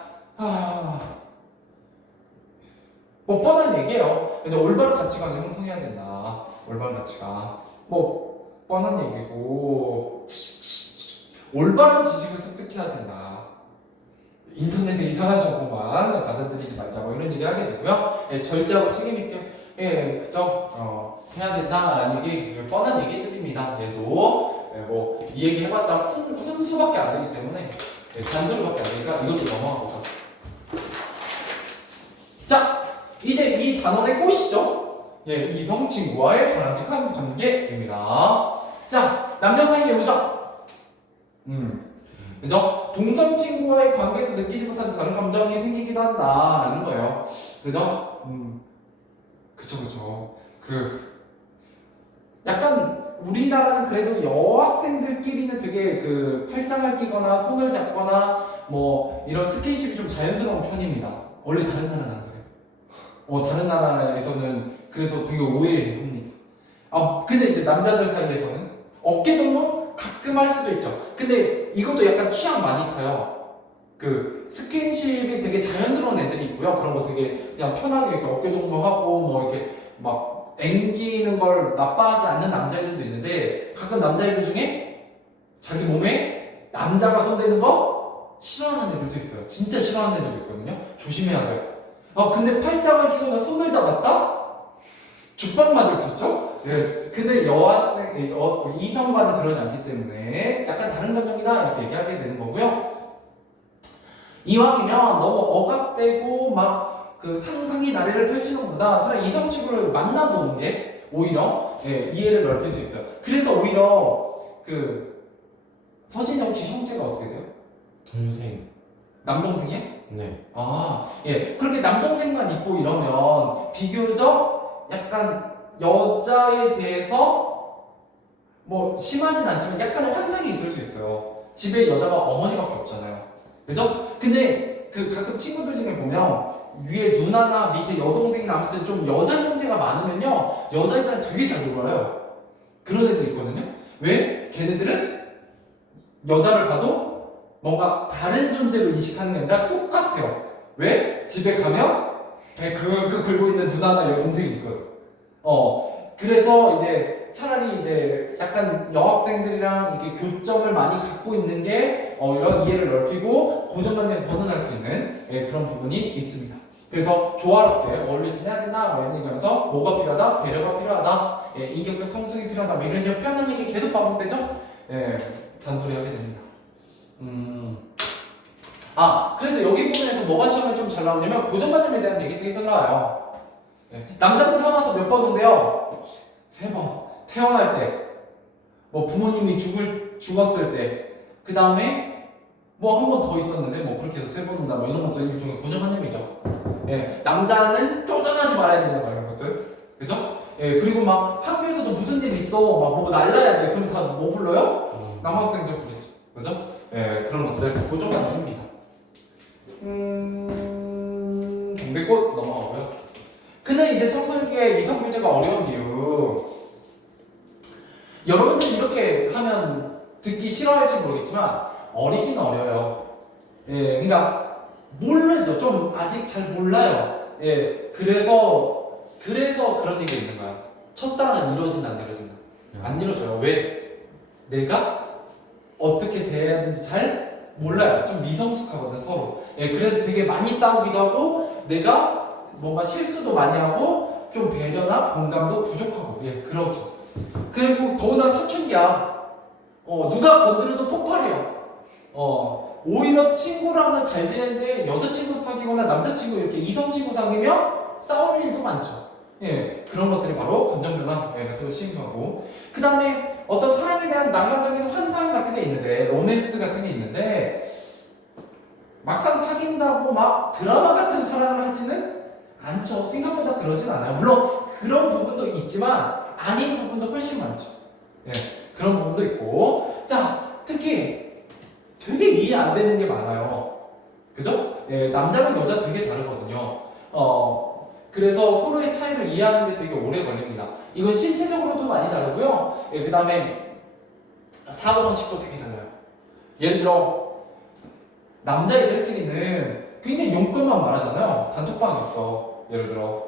뭐 뻔한 얘기예요. 근데 올바른 가치관을 형성해야 된다. 올바른 가치관. 뭐 뻔한 얘기고 올바른 지식을 습득해야 된다. 인터넷에 이상한 정보만 받아들이지 말자. 뭐 이런 얘기 하게 되고요. 예, 절제하고 책임 있게 그죠? 해야 된다라는 얘기 뻔한 얘기들입니다. 얘도 뭐 이 얘기 해봤자 훈수밖에 안 되기 때문에 잔소리밖에 안 되니까 이것도 넘어가보자. 자. 이제 이 단원의 꽃이죠. 예, 이성 친구와의 바람직한 관계입니다. 자, 남녀 사이의 우정. 그죠? 동성 친구와의 관계에서 느끼지 못한 다른 감정이 생기기도 한다라는 거예요. 그죠? 그쵸. 약간 우리나라는 그래도 여학생들끼리는 되게 그 팔짱을 끼거나 손을 잡거나 뭐 이런 스킨십이 좀 자연스러운 편입니다. 원래 다른 나라는 안 그래요. 다른 나라에서는 그래서 되게 오해합니다. 근데 이제 남자들 사이에서는 어깨 동무 가끔 할 수도 있죠. 근데 이것도 약간 취향 많이 타요. 그 스킨십이 되게 자연스러운 애들이 있고요. 그런 거 되게 그냥 편하게 이렇게 어깨 동무하고 뭐 이렇게 막 앵기는 걸 나빠하지 않는 남자애들도 있는데 가끔 남자애들 중에 자기 몸에 남자가 손대는 거 싫어하는 애들도 있어요. 진짜 싫어하는 애들도 있거든요. 조심해야 돼요. 근데 팔짱을 끼거나 손을 잡았다? 죽방 맞을 수 있죠? 네, 근데 여학생, 이성과는 그러지 않기 때문에 약간 다른 감정이다 이렇게 얘기하게 되는 거고요. 이왕이면 너무 억압되고 막 그 상상이 나래를 펼치는 것보다 차라리 이성 친구를 만나보는 게 오히려 이해를 넓힐 수 있어요. 그래서 오히려 그 서진이 혹시 형제가 어떻게 돼요? 동생. 남동생이에요? 네. 그렇게 남동생만 있고 이러면 비교적 약간 여자에 대해서 뭐 심하진 않지만 약간의 환상이 있을 수 있어요. 집에 여자가 어머니밖에 없잖아요. 그죠? 근데 그 가끔 친구들 중에 보면 위에 누나나 밑에 여동생이나 아무튼 좀 여자 형제가 많으면요 여자애들은 되게 잘 놀아요. 그런 애들 있거든요. 왜? 걔네들은 여자를 봐도 뭔가 다른 존재로 인식하는 게 아니라 똑같아요. 왜? 집에 가면 그 긁고 있는 누나나 여동생이 있거든. 그래서 이제 차라리 이제 약간 여학생들이랑 이렇게 교점을 많이 갖고 있는 게 이런 이해를 넓히고 고정관념에서 벗어날 수 있는 그런 부분이 있습니다. 그래서 조화롭게 어울려 지내야 된다 뭐 이런 얘기하면서 뭐가 필요하다? 배려가 필요하다. 인격적 성숙이 필요하다. 뭐 이런 편한 얘기 계속 반복되죠? 잔소리하게 됩니다. 그래서 여기 부분에서 뭐가 시험에 좀 잘 나오냐면 고정관념에 대한 얘기 되게 잘 나와요. 남자는 태어나서 몇 번인데요? 3번. 태어날 때, 뭐 부모님이 죽었을 때, 그 다음에 뭐 한 번 더 있었는데 뭐 그렇게 해서 3번 온다 뭐 이런 것도 일종의 고정관념이죠. 남자는 쪼잔하지 말아야 된다 뭐 이런 것들, 그죠? 그리고 막 학교에서도 무슨 일 있어, 막 뭐 날라야 돼. 그럼 다 뭐 불러요? 남학생들 부르죠, 그죠? 그런 것들 고정관념입니다. 경배꽃 넘어가고요. 근데 이제 청소년기에 이성 교제가 어려운 이유, 여러분들 이렇게 하면 듣기 싫어할지 모르겠지만 어리긴 어려요. 그러니까 모르죠. 좀 아직 잘 몰라요. 그래서 그런 얘기가 있는 거야. 첫사랑은 이루어진다 안 이루어진다? 안 이루어져요. 왜? 내가 어떻게 대해야 되는지 잘 몰라요. 좀 미성숙하거든 서로. 그래서 되게 많이 싸우기도 하고 내가 뭔가 실수도 많이 하고 좀 배려나 공감도 부족하고 그렇죠. 그리고 더군다나 사춘기야. 누가 건드려도 폭발이야. 오히려 친구랑은 잘 지내는데 여자친구 사귀거나 남자친구 이렇게 이성친구 사귀면 싸울 일도 많죠. 예, 그런 것들이 바로 감정변화 같은 거 심하고, 그 다음에 어떤 사람에 대한 낭만적인 환상 같은 게 있는데, 로맨스 같은 게 있는데, 막상 사귄다고 막 드라마 같은 사랑을 하지는 않죠. 생각보다 그러진 않아요. 물론 그런 부분도 있지만 아닌 부분도 훨씬 많죠. 예, 그런 부분도 있고, 자, 특히 되게 이해 안 되는 게 많아요. 그죠? 예, 남자랑 여자 되게 다르거든요. 그래서 서로의 차이를 이해하는 데 되게 오래 걸립니다. 이건 신체적으로도 많이 다르고요. 예, 그 다음에 사고방식도 되게 달라요. 예를 들어 남자애들끼리는 굉장히 용건만 말하잖아요. 단톡방 있어. 예를 들어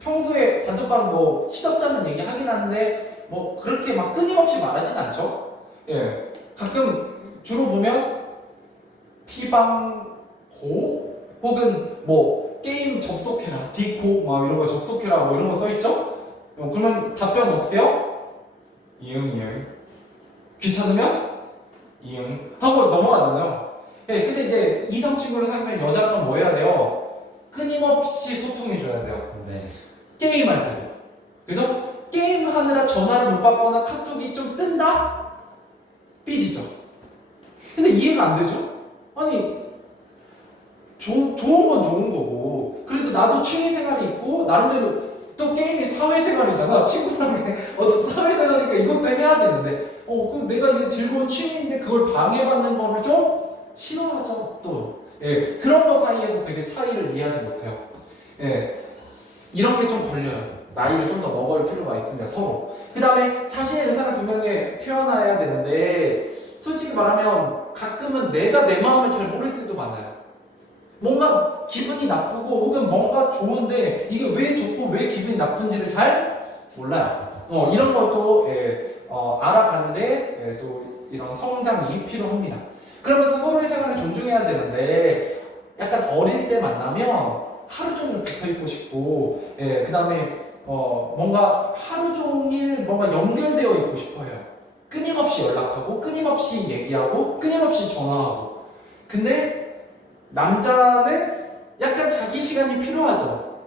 평소에 단톡방 뭐 시덥잖은 얘기 하긴 하는데 뭐 그렇게 막 끊임없이 말하진 않죠. 예, 가끔 주로 보면 피방고 혹은 뭐 게임 접속해라, 디코 막 이런 거 접속해라 뭐 이런 거 써있죠? 그러면 답변 어떻게 해요? 이응. 귀찮으면 이응 하고 넘어가잖아요. 예, 근데 이제 이성 친구를 사귀면 여자는 뭐 해야 돼요? 끊임없이 소통해줘야 돼요. 네. 게임할 때도. 그죠? 게임하느라 전화를 못 받거나 카톡이 좀 뜬다? 삐지죠. 근데 이해가 안 되죠? 아니, 좋은 건 좋은 거고, 그래도 나도 취미생활이 있고 나름대로 또 게임이 사회생활이잖아. 친구랑 어떤 사회생활이니까 이것도 해야 되는데 그럼 내가 이게 즐거운 취미인데 그걸 방해받는 거를 좀 싫어하죠. 또 예, 그런 거 사이에서 되게 차이를 이해하지 못해요. 예, 이런 게 좀 걸려요. 나이를 좀 더 먹을 필요가 있습니다. 서로. 그 다음에 자신의 의사를 분명히 표현해야 되는데, 솔직히 말하면 가끔은 내가 내 마음을 잘 모를 때도 많아요. 뭔가 기분이 나쁘고 혹은 뭔가 좋은데 이게 왜 좋고 왜 기분이 나쁜지를 잘 몰라요. 이런 것도 알아가는데 또 이런 성장이 필요합니다. 그러면서 서로의 생활을 존중해야 되는데, 약간 어릴 때 만나면 하루 종일 붙어 있고 싶고, 그 다음에 뭔가 하루 종일 뭔가 연결되어 있고 싶어요. 끊임없이 연락하고 끊임없이 얘기하고 끊임없이 전화하고. 근데 남자는 약간 자기 시간이 필요하죠.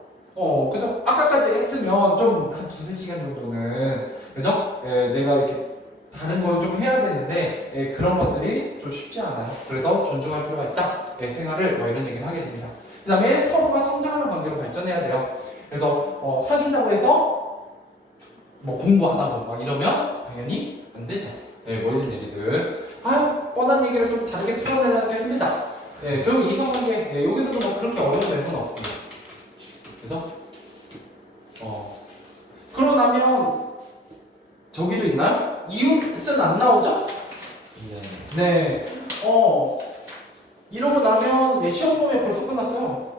그죠? 아까까지 했으면 좀 한 두세 시간 정도는, 그죠? 내가 이렇게 다른 걸 좀 해야 되는데, 그런 것들이 좀 쉽지 않아요. 그래서 존중할 필요가 있다. 생활을 이런 얘기를 하게 됩니다. 그 다음에 서로가 성장하는 관계로 발전해야 돼요. 그래서 사귄다고 해서 뭐 공부 안 하고 막 이러면 당연히 안 되죠. 뭐 이런 얘기들. 뻔한 얘기를 좀 다르게 풀어내려니까 힘들다. 결국 이성관계, 여기서도 뭐 그렇게 어려운 건 없습니다. 그죠? 그러고 나면, 저기도 있나요? 이웃은 안 나오죠? 네. 이러고 나면, 시험 보면 벌써 끝났어요.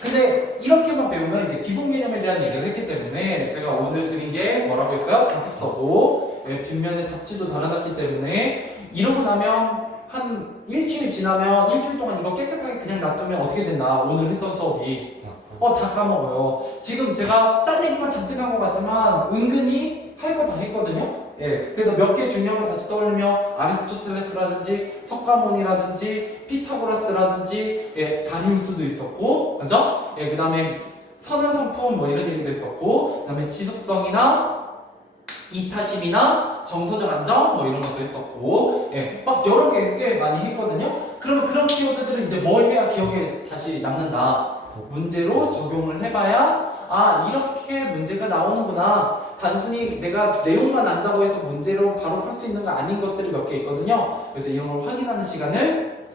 근데 이렇게만 배우면 이제 기본 개념에 대한 얘기를 했기 때문에 제가 오늘 드린 게 뭐라고 했어요? 자습서고, 뒷면에 답지도 달아놨기 때문에 이러고 나면 한 일주일 지나면 일주일 동안 이거 깨끗하게 그냥 놔두면 어떻게 된다. 오늘 했던 수업이 다 까먹어요. 지금 제가 딴 얘기만 잔뜩 한 것 같지만 은근히 할 거 다 했거든요. 그래서 몇 개 중요한 거 다시 떠올리면 아리스토텔레스라든지 석가모니라든지 피타고라스라든지 다리우스도 있었고, 그죠? 그 다음에 선행성품 뭐 이런 얘기도 있었고, 그 다음에 지속성이나 이타심이나 정서적 안정 뭐 이런 것도 했었고, 막 여러 개 꽤 많이 했거든요. 그러면 그런 키워드들을 이제 뭘 해야 기억에 다시 남는다. 문제로 적용을 해봐야 이렇게 문제가 나오는구나. 단순히 내가 내용만 안다고 해서 문제로 바로 풀 수 있는 거 아닌 것들이 몇 개 있거든요. 그래서 이런 걸 확인하는 시간을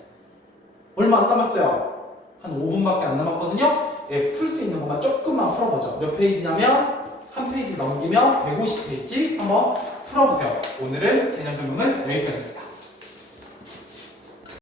얼마 안 남았어요. 한 5분밖에 안 남았거든요. 풀 수 있는 것만 조금만 풀어보죠. 몇 페이지냐면 한 페이지 넘기면 150페이지 한번 풀어보세요. 오늘은 개념 설명은 여기까지.